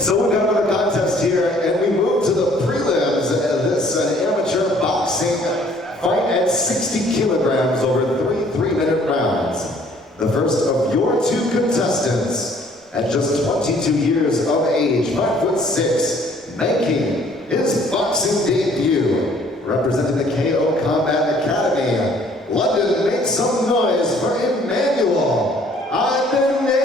So we've got another contest here, and we move to the prelims. This amateur boxing fight at 60 kilograms over three 3-minute rounds. The first of your two contestants, at just 22 years of age, 5'6", making his boxing debut, representing the KO Combat Academy. London, make some noise for Emmanuel ADENEYE.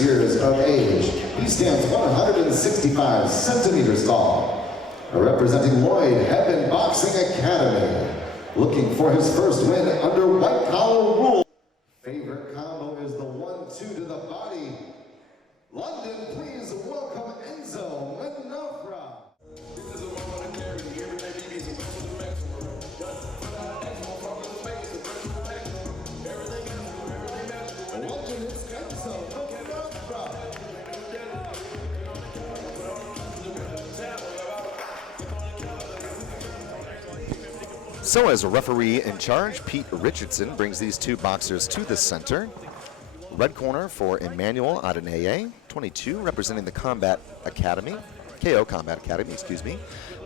Years of age. He stands 165 centimeters tall. Representing Lloyd Heaven Boxing Academy. Looking for his first win under white collar rules. Favorite combo is the 1-2 to the body. London, please welcome Enzo MENAFRA. So as a referee in charge, Pete Richardson brings these two boxers to the center. Red corner for Emmanuel ADENEYE, 22, representing the Combat Academy, KO Combat Academy, excuse me.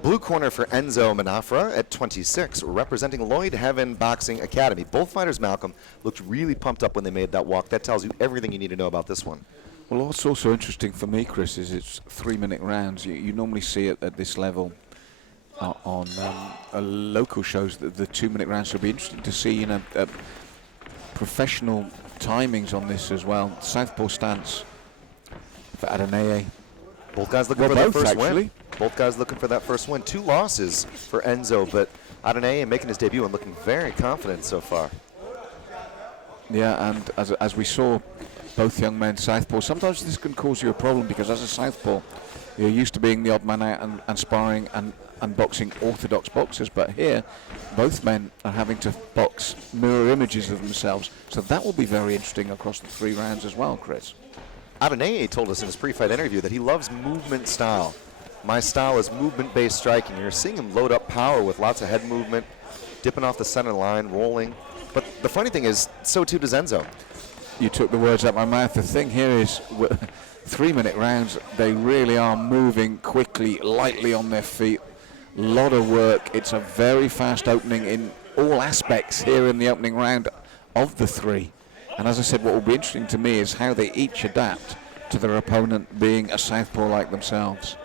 Blue corner for Enzo MENAFRA at 26, representing Lloyd Heaven Boxing Academy. Both fighters, Malcolm, looked really pumped up when they made that walk. That tells you everything you need to know about this one. Well, what's also interesting for me, Chris, is it's 3-minute rounds. You normally see it at this level on local shows. The 2-minute rounds. So it'll be interesting to see, you know, professional timings on this as well. Southpaw stance for ADENEYE. Both guys looking for that first win. Both guys looking for that first win. 2 losses for Enzo, but ADENEYE making his debut and looking very confident so far. Yeah, and as we saw, both young men southpaw. Sometimes this can cause you a problem because as a southpaw, you're used to being the odd man out and sparring and boxing orthodox boxers, but here both men are having to box mirror images of themselves, so that will be very interesting across the 3 rounds as well, Chris. ADENEYE told us in his pre-fight interview that he loves movement style. My style is movement-based striking. You're seeing him load up power with lots of head movement, dipping off the center line, rolling. But the funny thing is, so too does Enzo. You took the words out of my mouth. The thing here is 3-minute rounds, they really are moving quickly, lightly on their feet. Lot of work. It's a very fast opening in all aspects here in the opening round of the 3. And as I said, what will be interesting to me is how they each adapt to their opponent being a southpaw like themselves.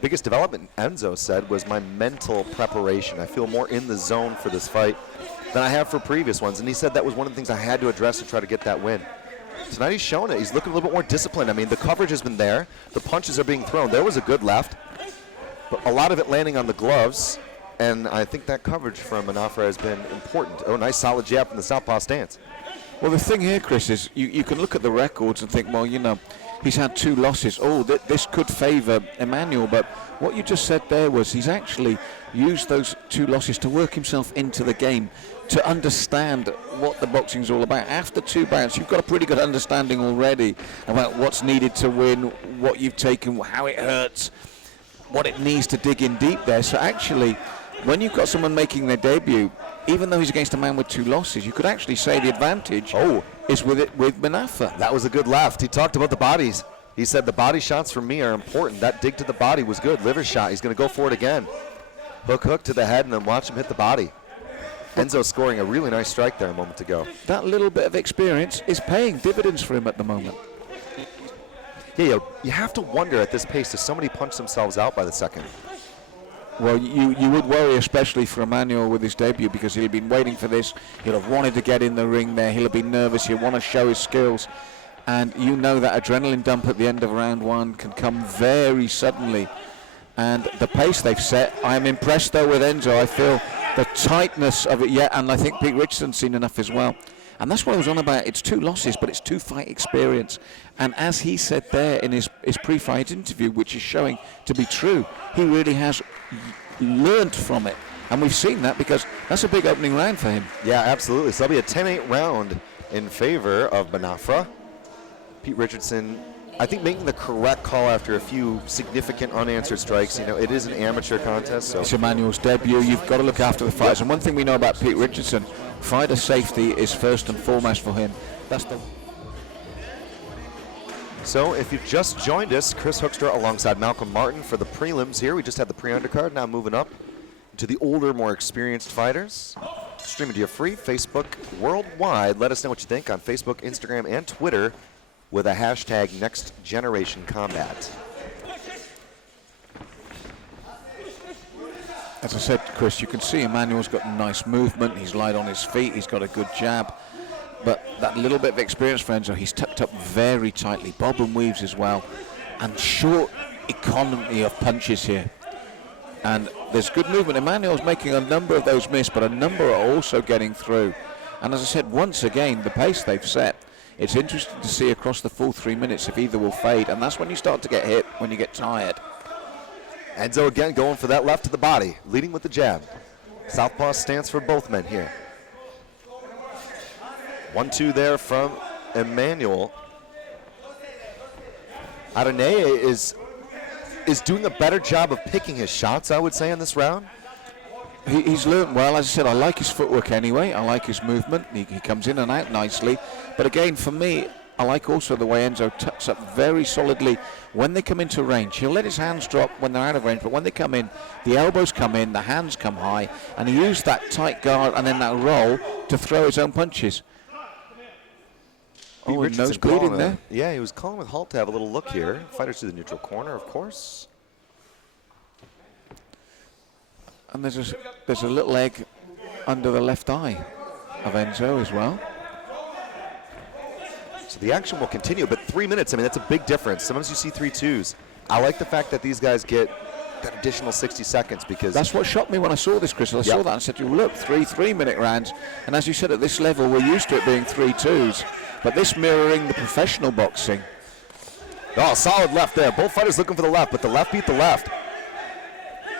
Biggest development, Enzo said, was my mental preparation. I feel more in the zone for this fight than I have for previous ones. And he said that was one of the things I had to address to try to get that win. Tonight he's shown it. He's looking a little bit more disciplined. I mean, the coverage has been there. The punches are being thrown. There was a good left, but a lot of it landing on the gloves. And I think that coverage from MENAFRA has been important. Oh, nice solid jab from the southpaw stance. Well, the thing here, Chris, is you can look at the records and think, well, you know, he's had 2 losses. Oh, this could favor Emmanuel. But what you just said there was he's actually used those 2 losses to work himself into the game, to understand what the boxing's all about. After 2 bouts, you've got a pretty good understanding already about what's needed to win, what you've taken, how it hurts, what it needs to dig in deep there. So actually, when you've got someone making their debut, even though he's against a man with 2 losses, you could actually say the advantage is with MENAFRA. That was a good left. He talked about the bodies. He said the body shots for me are important. That dig to the body was good. Liver shot. He's going to go for it again. Hook to the head and then watch him hit the body. Enzo scoring a really nice strike there a moment ago. That little bit of experience is paying dividends for him at the moment. Yeah, you have to wonder at this pace, does somebody punch themselves out by the second? Well, you would worry, especially for Emmanuel with his debut, because he'll have been waiting for this. He'll have wanted to get in the ring there. He'll have been nervous. He'll want to show his skills. And you know that adrenaline dump at the end of round 1 can come very suddenly. And the pace they've set, I am impressed, though, with Enzo. I feel the tightness of it, and I think Pete Richardson's seen enough as well. And that's what I was on about. It's 2 losses, but it's 2 fight experience. And as he said there in his pre-fight interview, which is showing to be true, he really has learned from it. And we've seen that because that's a big opening round for him. Yeah, absolutely. So that'll be a 10-8 round in favor of MENAFRA. Pete Richardson, I think, making the correct call after a few significant unanswered strikes. You know, it is an amateur contest, so it's Emmanuel's debut. You've got to look after the fighters. And one thing we know about Pete Richardson, fighter safety is first and foremost for him. That's the... So if you've just joined us, Chris Hoekstra alongside Malcolm Martin for the prelims here. We just had the pre-undercard, now moving up to the older, more experienced fighters. Streaming to you free, Facebook worldwide. Let us know what you think on Facebook, Instagram, and Twitter with a hashtag NextGenerationCombat. As I said, Chris, you can see Emmanuel's got nice movement. He's light on his feet. He's got a good jab. But that little bit of experience for Enzo, he's tucked up very tightly. Bob and weaves as well. And short economy of punches here. And there's good movement. Emmanuel's making a number of those miss, but a number are also getting through. And as I said, once again, the pace they've set, it's interesting to see across the full 3 minutes if either will fade. And that's when you start to get hit, when you get tired. Enzo again going for that left to the body, leading with the jab. Southpaw stance for both men here. 1-2 there from Emmanuel. ADENEYE is doing a better job of picking his shots, I would say, in this round. He's learned well. As I said, I like his footwork anyway. I like his movement. He comes in and out nicely. But again, for me, I like also the way Enzo tucks up very solidly when they come into range. He'll let his hands drop when they're out of range, but when they come in, the elbows come in, the hands come high, and he used that tight guard and then that roll to throw his own punches. Pete Richardson nose bleeding there. Yeah, he was calling with Halt to have a little look here. Fighters to the neutral corner, of course. And there's a little egg under the left eye of Enzo as well. So the action will continue, but 3 minutes, I mean, that's a big difference. Sometimes you see 3-2s. I like the fact that these guys get that additional 60 seconds because... That's what shocked me when I saw this, Chris. I saw that and said, look, 3-3-minute rounds. And as you said, at this level, we're used to it being 3-2s. But this mirroring the professional boxing. Oh, solid left there. Both fighters looking for the left, but the left beat the left.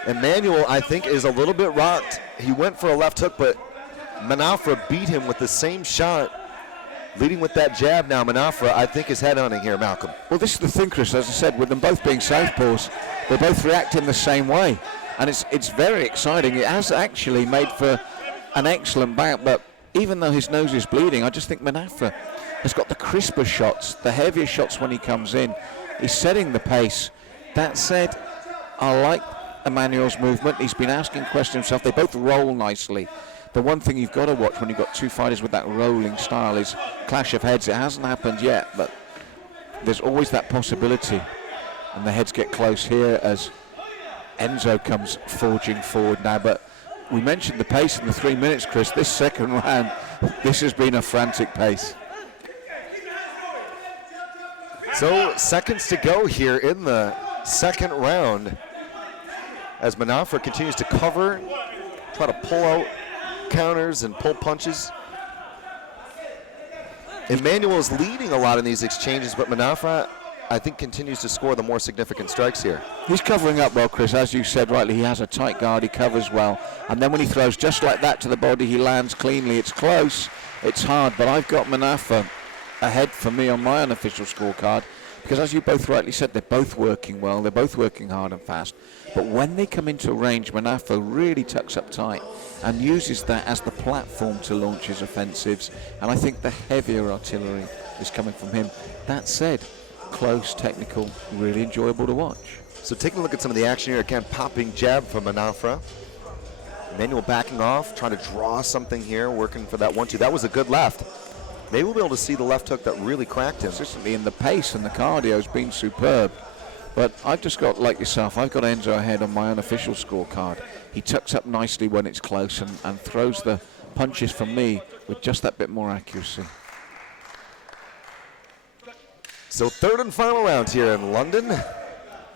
Emmanuel, I think, is a little bit rocked. He went for a left hook, but MENAFRA beat him with the same shot. Leading with that jab now, MENAFRA, I think, is head-hunting here, Malcolm. Well, this is the thing, Chris, as I said, with them both being southpaws, they both react in the same way. And it's very exciting. It has actually made for an excellent bout, but even though his nose is bleeding, I just think MENAFRA has got the crisper shots, the heavier shots when he comes in. He's setting the pace. That said, I like Emmanuel's movement. He's been asking questions himself. They both roll nicely. The one thing you've got to watch when you've got two fighters with that rolling style is clash of heads. It hasn't happened yet, but there's always that possibility. And the heads get close here as Enzo comes forging forward now. But we mentioned the pace in the 3 minutes, Chris. This second round, this has been a frantic pace. So seconds to go here in the second round as MENAFRA continues to cover, try to pull out counters and pull punches. Emmanuel is leading a lot in these exchanges, but MENAFRA, I think, continues to score the more significant strikes here. He's covering up well, Chris. As you said rightly, he has a tight guard, he covers well. And then when he throws just like that to the body, he lands cleanly. It's close, it's hard, but I've got MENAFRA ahead for me on my unofficial scorecard, because as you both rightly said, they're both working well, they're both working hard and fast. But when they come into range, MENAFRA really tucks up tight and uses that as the platform to launch his offensives. And I think the heavier artillery is coming from him. That said, close, technical, really enjoyable to watch. So taking a look at some of the action here, again, popping jab from MENAFRA. Emmanuel backing off, trying to draw something here, working for that 1-2. That was a good left. Maybe we'll be able to see the left hook that really cracked him. Consistently in the pace and the cardio has been superb. But I've just got, like yourself, I've got Enzo ahead on my unofficial scorecard. He tucks up nicely when it's close and throws the punches from me with just that bit more accuracy. So third and final round here in London.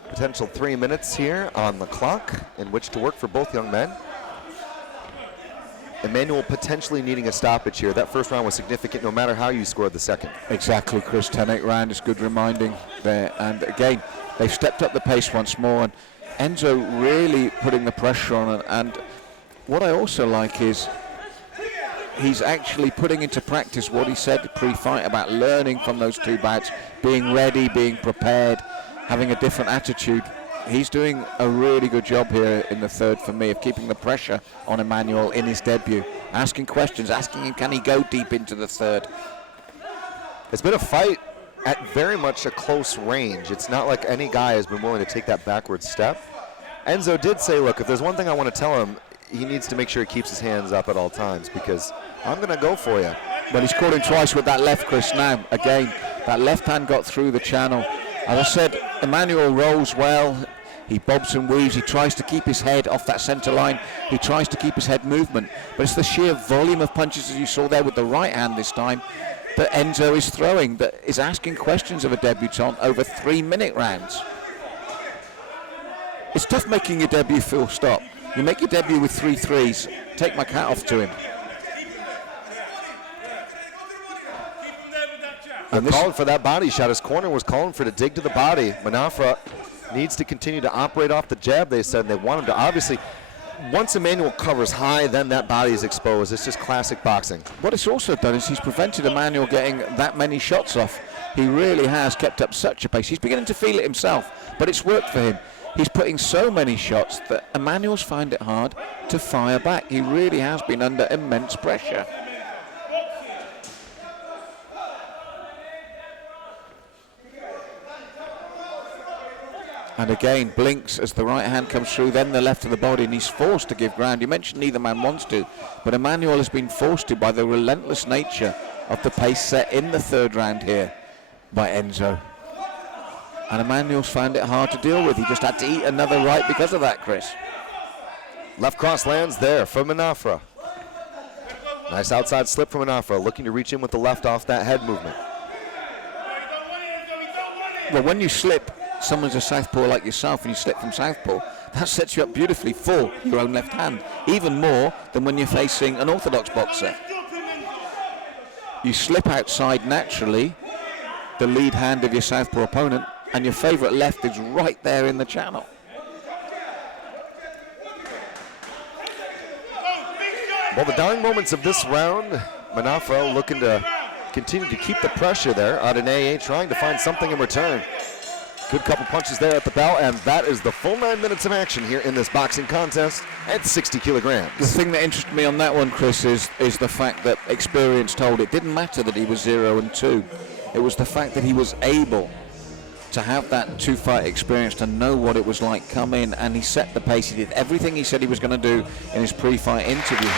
Potential 3 minutes here on the clock in which to work for both young men. Emmanuel potentially needing a stoppage here. That first round was significant no matter how you scored the second. Exactly, Chris. 10-8 round is good reminding there. And again, they've stepped up the pace once more. And Enzo really putting the pressure on. And what I also like is he's actually putting into practice what he said pre-fight about learning from those two bouts, being ready, being prepared, having a different attitude. He's doing a really good job here in the third for me of keeping the pressure on Emmanuel in his debut, asking questions, asking him can he go deep into the third. It's been a fight at very much a close range. It's not like any guy has been willing to take that backward step. Enzo did say, look, if there's one thing I want to tell him, he needs to make sure he keeps his hands up at all times because I'm going to go for you. Well, he's caught him twice with that left, Chris, now. Again, that left hand got through the channel. As I said, Emmanuel rolls well. He bobs and weaves. He tries to keep his head off that center line. He tries to keep his head movement. But it's the sheer volume of punches, as you saw there with the right hand this time, that Enzo is throwing, that is asking questions of a debutant over 3-minute rounds. It's tough making your debut full stop. You make your debut with 3 threes. Take my hat off to him. And calling for that body shot. His corner was calling for to dig to the body. MENAFRA needs to continue to operate off the jab, they said. They want him to, obviously, once Emmanuel covers high, then that body is exposed. It's just classic boxing. What it's also done is he's prevented Emmanuel getting that many shots off. He really has kept up such a pace. He's beginning to feel it himself, but it's worked for him. He's putting so many shots that Emmanuel's find it hard to fire back. He really has been under immense pressure. And again, blinks as the right hand comes through, then the left of the body, and he's forced to give ground. You mentioned neither man wants to, but Emmanuel has been forced to by the relentless nature of the pace set in the third round here by Enzo. And Emmanuel's found it hard to deal with. He just had to eat another right because of that, Chris. Left cross lands there for MENAFRA. Nice outside slip from MENAFRA, looking to reach in with the left off that head movement. Well, when you slip, someone's a southpaw like yourself and you slip from southpaw, that sets you up beautifully for your own left hand, even more than when you're facing an orthodox boxer. You slip outside naturally, the lead hand of your southpaw opponent, and your favorite left is right there in the channel. Well, the dying moments of this round, MENAFRA looking to continue to keep the pressure there. ADENEYE trying to find something in return. Good couple punches there at the bell, and that is the full 9 minutes of action here in this boxing contest at 60 kilograms. The thing that interested me on that one, Chris, is the fact that experience told it didn't matter that he was 0-2. It was the fact that he was able to have that 2-fight experience, to know what it was like, come in, and he set the pace. He did everything he said he was going to do in his pre-fight interview.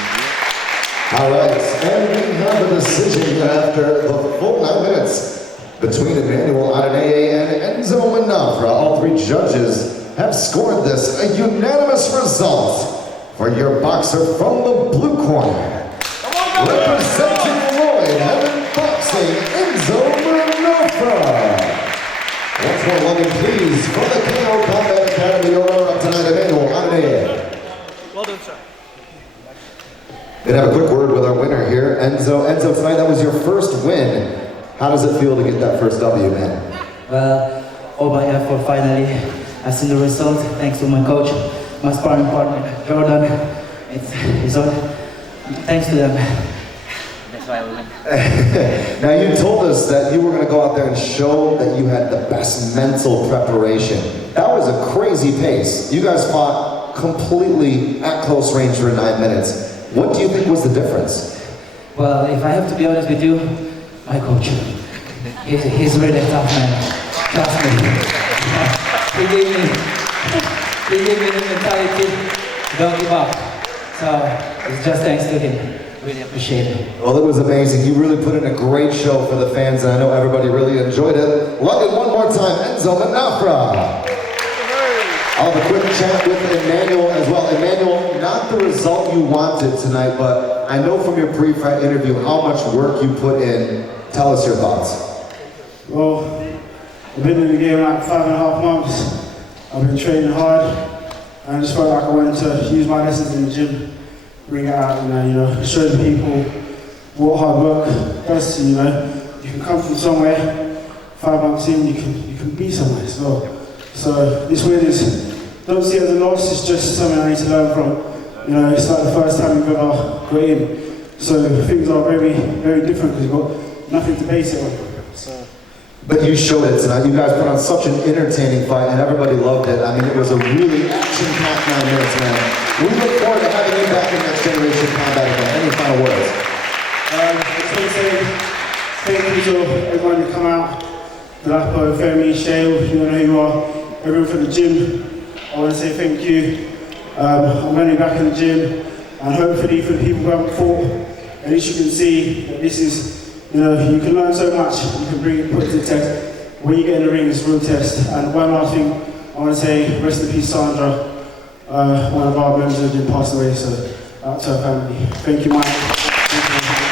All right, and we have a decision after the full 9 minutes between Emmanuel ADENEYE and Enzo MENAFRA. All 3 judges have scored this a unanimous result for your boxer from the blue corner. Representing Lloyd Heaven Boxing, Enzo MENAFRA. Once more, welcome please from the KO Combat Academy, owner of tonight, Emmanuel ADENEYE. Well done, sir. Gonna have a quick word with our winner here, Enzo. Enzo, tonight that was your first win. How does it feel to get that first W, man? Well, all my effort finally. I've seen the result thanks to my coach, my sparring partner, Jordan. It's all thanks to them. That's why I win. Now you told us that you were going to go out there and show that you had the best mental preparation. That was a crazy pace. You guys fought completely at close range for 9 minutes. What do you think was the difference? Well, if I have to be honest with you, my coach. He's really a tough man. Trust me. He gave me the mentality, don't give up. So it's just thanks to him. Really appreciate it. Well, it was amazing. You really put in a great show for the fans, and I know everybody really enjoyed it. London, one more time, Enzo MENAFRA. I'll have a quick chat with Emmanuel as well. Emmanuel, not the result you wanted tonight, but I know from your pre-fight interview how much work you put in. Tell us your thoughts. Well, I've been in the game like 5.5 months. I've been training hard. I just felt like I wanted to use my lessons in the gym bring it out, show the people what hard work does to you, You can come from somewhere, 5 months in, you can be somewhere as well. So this win is, don't see it as a loss, it's just something I need to learn from. It's like the first time we've got in. So things are very, very different because we've got nothing to base it on. But you showed it tonight. You guys put on such an entertaining fight, and everybody loved it. I mean, it was a really action-packed 9 minutes, man. We look forward to having you back in Next Generation Combat again. Any final words? I just want to say thank you to everyone who come out. Delapo, Femi, Shale, you know who you are. Everyone from the gym, I want to say thank you. I'm going to be back in the gym, and hopefully for the people who haven't fought, at least you can see that this is, you can learn so much, you can bring it, put it to the test. When you get in the ring, it's a real test. And one last thing, I want to say, rest in peace, Sandra, one of our members who did pass away, so out to her family. Thank you, Mike. Thank you.